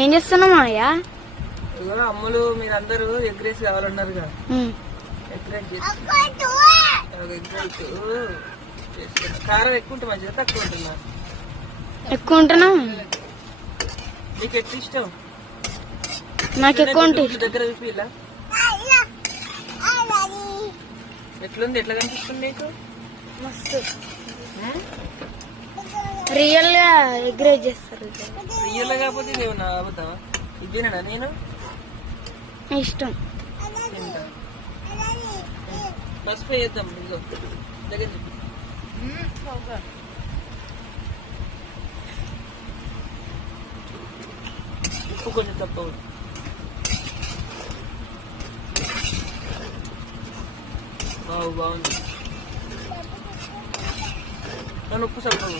ఏం చేస్తున్నాం అయ్యా? అమ్ములు మీరందరూ ఎగ్ రైస్ కావాలన్నారుగా, ఎగ్ రైస్ చేస్తున్నా. కారం ఎక్కువ ఉంటే మంచిదా తక్కువ ఉంటుందా? ఎక్కువ ఉంటున్నా. నీకు ఎట్లా ఇష్టం? నాకు ఎక్కువ ఉంటే దగ్గర చూపిలా ఎట్లుంది, ఎట్లా కనిపిస్తుంది నీకు? మస్తు రియల్ గా ఎగ్ రైస్ చేస్తారు. రియల్ గా కాకపోతే ఇదేమన్నా అబద్దామా? ఇదేనా నేను ఇష్టం. పసుపు వేద్దాం. ఇదిగో దగ్గర ఉప్పు కొంచెం తక్కువ. బాగుంది. నన్ను ఉప్పు తక్కువ.